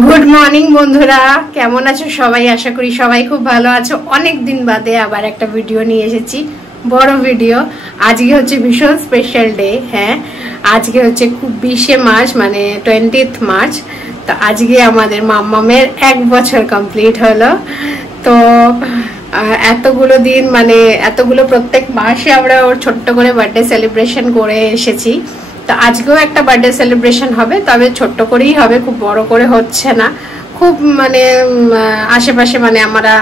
Good morning বন্ধুরা, কেমন আছো সবাই? আশা করি সবাই খুব ভালো আছো। অনেক দিন বাদে আবার একটা ভিডিও নিয়ে এসেছি, বড় ভিডিও। আজকে হচ্ছে ভীষণ স্পেশাল ডে। হ্যাঁ, আজকে হচ্ছে 20 মার্চ, মানে 20th মার্চ। তো আজকে আমাদের মাম্মামের 1 বছর কমপ্লিট হলো। তো এতগুলো দিন, মানে এতগুলো প্রত্যেক মাসে আমরা ওর ছোট্ট করে বার্থডে সেলিব্রেশন করে এসেছি। তো আজকেও একটা বার্থডে সেলিব্রেশন হবে, তবে ছোট্ট করেই হবে, খুব বড় করে হচ্ছে না। খুব মানে আশেপাশে, মানে আমরা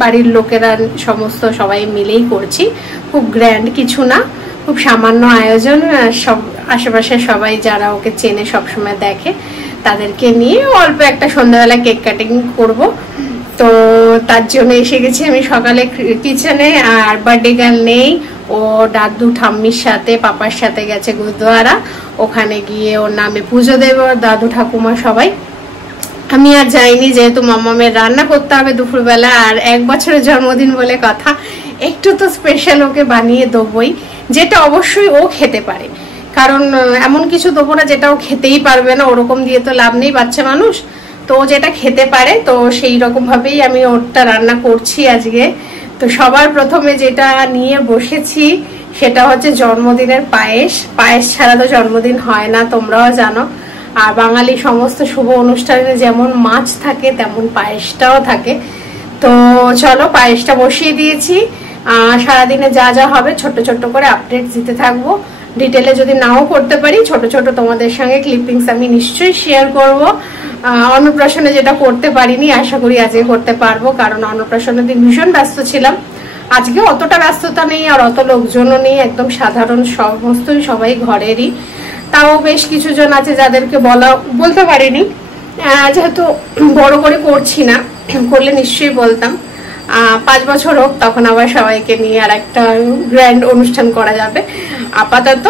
বাড়ির লোকেরা সমস্ত সবাই মিলেই করছি, খুব গ্র্যান্ড কিছু না, খুব সামান্য আয়োজন। সব আশেপাশে সবাই যারা ওকে চেনে, সবসময় দেখে, তাদেরকে নিয়ে অল্প একটা সন্ধ্যাবেলা কেক কাটিং করব। তো তার জন্য এসে গেছি আমি সকালে কিচেনে। আর বার্থডে গার্ল নেই, ও দাদু ঠাম্মির সাথে পাপার সাথে গেছে গুরুদুয়ারা, ওখানে গিয়ে ওর নামে পুজো দেবে দাদু ঠাকুমা সবাই। আমি আর যাইনি, যেহেতু মাম্মামের রান্না করতে হবে দুপুরবেলা, আর 1 বছরের জন্মদিন বলে কথা, একটু তো স্পেশাল ওকে বানিয়ে দেবই, যেটা অবশ্যই ও খেতে পারে। কারণ এমন কিছু দেবো না যেটা ও খেতেই পারবে না, ওরকম দিয়ে তো লাভ নেই, বাচ্চা মানুষ। তো যেটা খেতে পারে, তো সেই রকম ভাবেই আমি ওরটা রান্না করছি আজকে। তো সবার প্রথমে যেটা নিয়ে বসেছি সেটা হচ্ছে জন্মদিনের পায়েস। পায়েস ছাড়া তো জন্মদিন হয় না, তোমরাও জানো। আর বাঙালি সমস্ত শুভ অনুষ্ঠানে যেমন মাছ থাকে, তেমন পায়েসটাও থাকে। তো চলো, পায়েসটা বসিয়ে দিয়েছি। সারাদিনে যা যা হবে ছোট ছোট করে আপডেট দিতে থাকবো। ডিটেলে যদি নাও করতে পারি, ছোট ছোট তোমাদের সঙ্গে ক্লিপিংস আমি নিশ্চয়ই শেয়ার করব। অন্নপ্রাশনে যেটা করতে পারিনি, আশা করি আজকে করতে পারবো, কারণ অন্নপ্রাশনের দিন ভীষণ ব্যস্ত ছিলাম। আজকে অতটা ব্যস্ততা নেই, আর অত লোকজনও নেই, একদম সাধারণ সমস্তই, সবাই ঘরেরই। তাও বেশ কিছু জন আছে যাদেরকে বলতে পারিনি, যেহেতু বড় করে করছি না, করলে নিশ্চয়ই বলতাম। 5 বছর হোক, তখন আবার সবাইকে নিয়ে আর একটা গ্র্যান্ড অনুষ্ঠান করা যাবে আপাতত।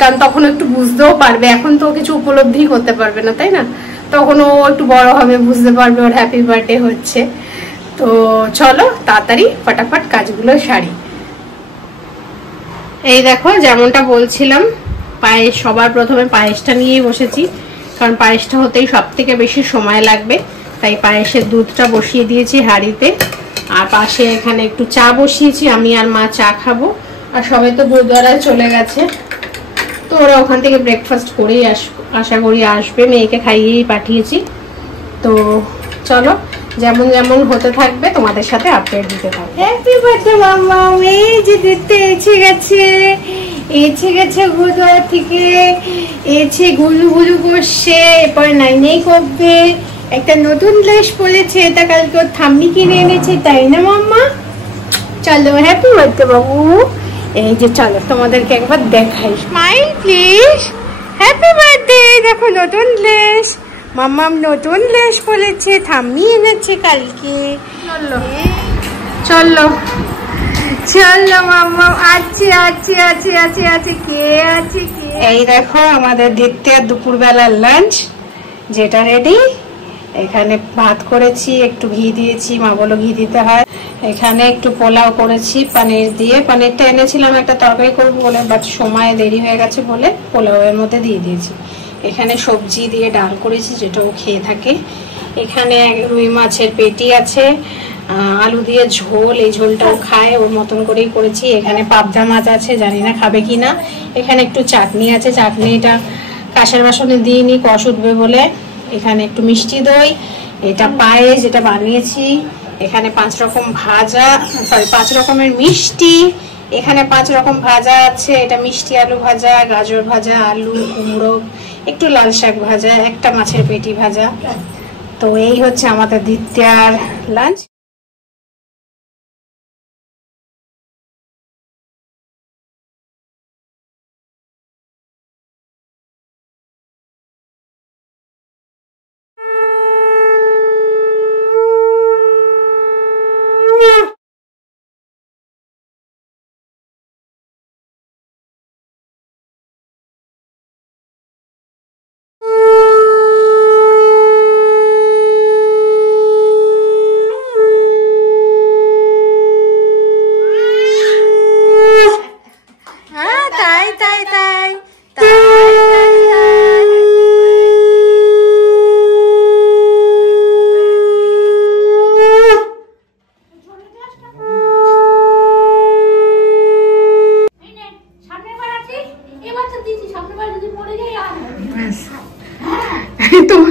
কারণ তখন একটু বুঝতেও পারবে, এখন তো কিছু উপলব্ধি করতে পারবে না, তাই না? তখন ও একটু বড় হবে, বুঝতে পারবে ওর হ্যাপি বার্থডে হচ্ছে। তো চলো তাড়াতাড়ি ফটাফট কাজগুলো সারি। এই দেখো, যেমনটা বলছিলাম, পায়েস সবার প্রথমে পায়েসটা নিয়েই বসেছি, কারণ পায়েসটা হতেই সব থেকে বেশি সময় লাগবে। তাই পায়েসের দুধটা বসিয়ে দিয়েছি হাঁড়িতে, আর পাশে এখানে একটু চা বসিয়েছি। আমি আর মা চা খাবো, আর সবাই তো গুরুদ্বারায় চলে গেছে। তো ওরা ওখান থেকে ব্রেকফাস্ট করেই আশা করি আসবে, মেয়েকে খাইয়েই পাঠিয়েছি। তো চলো, যেমন যেমন হতে থাকবে তোমাদের সাথে আপডেট দিতে থাকবে। হ্যাপি বার্থডে মাম্মা, এই যে দিতে এসে গেছে গুরুদ্বারা থেকে, এসে গুজু গুজু করছে, এরপরে নাই নেই করবে। একটা নতুন ড্রেস পরেছে, এটা কালকে ওর ঠাম্মি কিনে এনেছে, তাই না মাম্মা? চলো, হ্যাপি বার্থডে বাবু। এই যে চলো, তোমাদেরকে একবার দেখাই। Smile please. Happy birthday. দেখো নতুন ড্রেস, মাম্মাম নতুন ড্রেস পরেছে, ঠাম্মি এনেছে কালকে। চলো চলো চলো মাম্মা, আছে আছে আছে আছে আছে কে আছে কে? এই দেখো আমাদের দ্বিতীয় দুপুরবেলার লাঞ্চ যেটা রেডি। এখানে ভাত করেছি, একটু ঘি দিয়েছি, মা বলো ঘি দিতে হয়। এখানে একটু পোলাও করেছি পনির দিয়ে, পনিরটা এনেছিলাম একটা তরকারি করবো বলে, বাট সময় দেরি হয়ে গেছে বলে পোলাওয়ের মধ্যে দিয়ে দিয়েছি। এখানে সবজি দিয়ে ডাল করেছি, যেটা ও খেয়ে থাকে। এখানে রুই মাছের পেটি আছে, আলু দিয়ে ঝোল, এই ঝোলটাও খায়, ওর মতন করেই করেছি। এখানে পাবদা মাছ আছে, জানি না খাবে কিনা। এখানে একটু চাটনি আছে, চাটনিটা কাঁসার বাসনে দিইনি, কষ উঠবে বলে। এখানে একটু মিষ্টি দই, এটা পায়েস যেটা বানিয়েছি। এখানে 5 রকম ভাজা, 5 রকমের মিষ্টি। এখানে 5 রকম ভাজা আছে, এটা মিষ্টি আলু ভাজা, গাজর ভাজা, আলু কুমড়ো, একটু লাল শাক ভাজা, একটা মাছের পেটি ভাজা। তো এই হচ্ছে আমাদের দ্বিতীয়ার লাঞ্চ।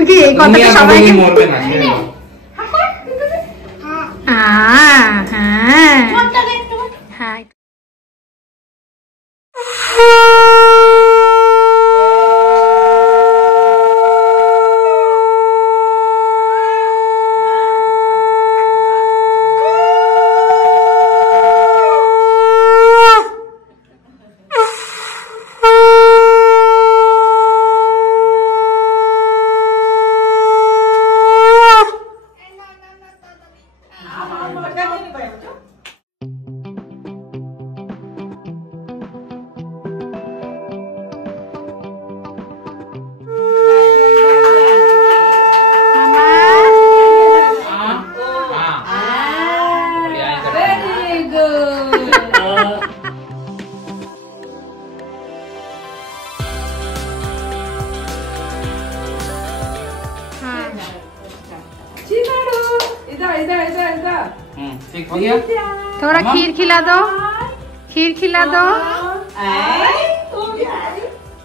কি এই কথাটা সবাইকে মরবে না হ্যাঁ ठीक हो गया। थोड़ा खीर खिला दो, खीर खिला दो।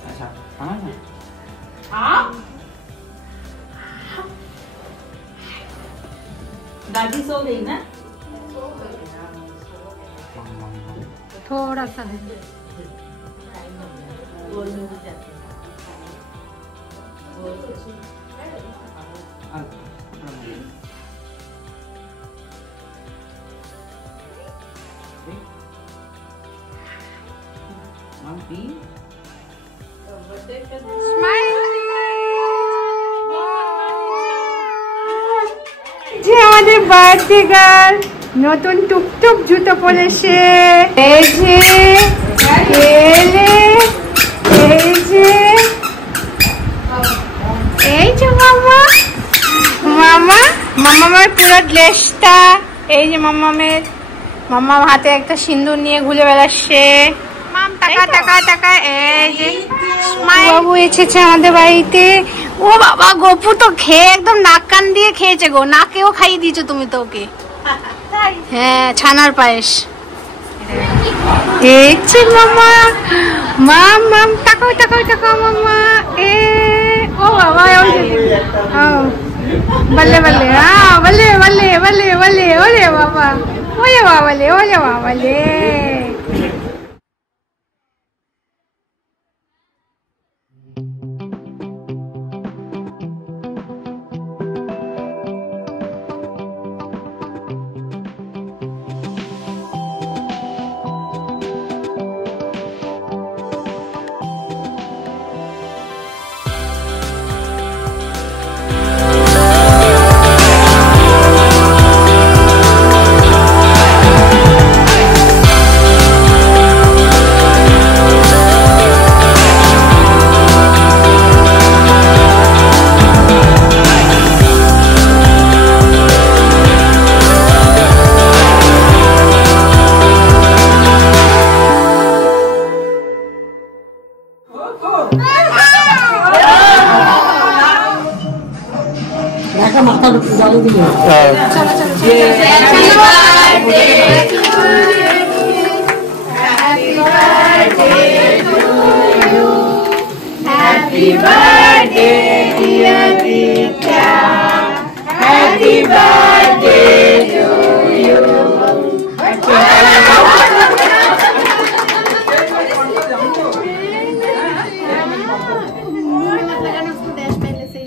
अच्छा हाँ दादी सो गई ना? थोड़ा सा যে আমাদের বার্থডে গার্ল নতুন টুকটুক জুতো পরেছে। এই যে এই যে মামা মামা মামামের পুরো ড্রেসটা এই যে মামামের মামা হাতে একটা সিঁদুর নিয়ে ঘুরে বেড়াচ্ছে। মাম টাকা টাকা টাকা। এই যে বাবু এসেছে আমাদের বাড়িতে। ও বাবা গপু তো খেয়ে একদম নাক কান দিয়ে খেয়েছে গো, নাকেও খাইয়ে দিয়েছো তুমি তো ওকে। হ্যাঁ ছানার পায়েস। দেখছি মামা মাম মাম টাকাও টাকাও টাকাও মামা। এ ও বাবা বলে বলে হ্যাঁ বলে বলে বলে বলে ওরে বাবা ওরে বাবালে ওরে বাবালে। Happy birthday, dear Rita. Happy birthday to you.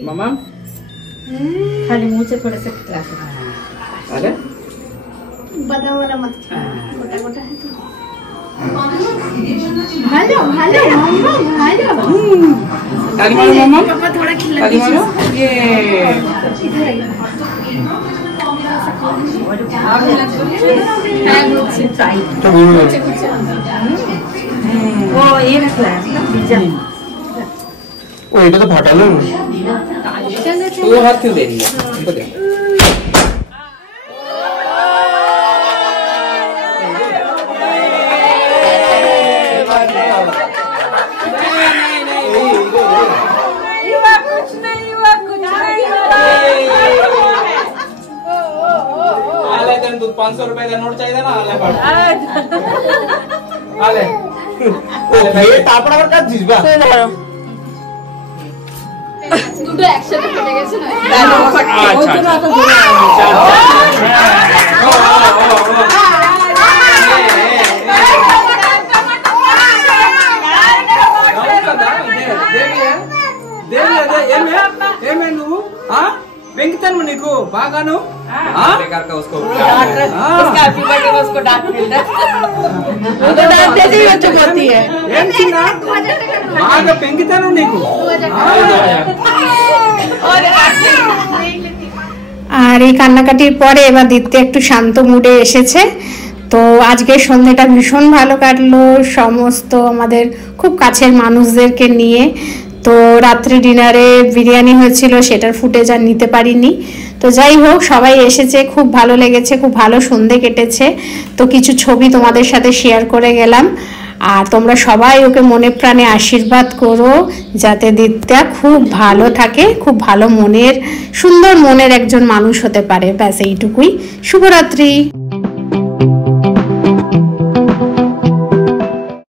मामा खाली मुंह से थोड़ा सा अरे बड़ा वाला मत गोटा गोटा है तो भालो भालो मामा भालो ताली मारो मामा पापा थोड़ा खिला ताली मारो ये वो ये रखला पिज्जा ओ এটা তো ফাটালো ও হাত क्यों दे रही है इनको दे तू 500 रुपए का नोट चाहिए ना आले पड़ आले ओ ये तापड़ा कर का जिसबा দুটো একসাথে ফেটে গেছে వెంకటరమణ నీకు బాగాను బాగా పెంకితాను నీకు আর এই কান্নাকাটির পরে এবার দিতে একটু শান্ত মুডে এসেছে। তো আজকে সন্ধ্যাটা ভীষণ ভালো কাটলো সমস্ত আমাদের খুব কাছের মানুষদেরকে নিয়ে। তো রাত্রি ডিনারে বিরিয়ানি হয়েছিল, সেটার ফুটেজ আর নিতে পারিনি। তো যাই হোক, সবাই এসেছে, খুব ভালো লেগেছে, খুব ভালো সন্ধে কেটেছে। তো কিছু ছবি তোমাদের সাথে শেয়ার করে গেলাম। আর তোমরা সবাই ওকে মনে প্রাণে আশীর্বাদ করো যাতে দিত্যা খুব ভালো থাকে, খুব ভালো মনের, সুন্দর মনের একজন মানুষ হতে পারে। ব্যাস এইটুকুই। শুভরাত্রি।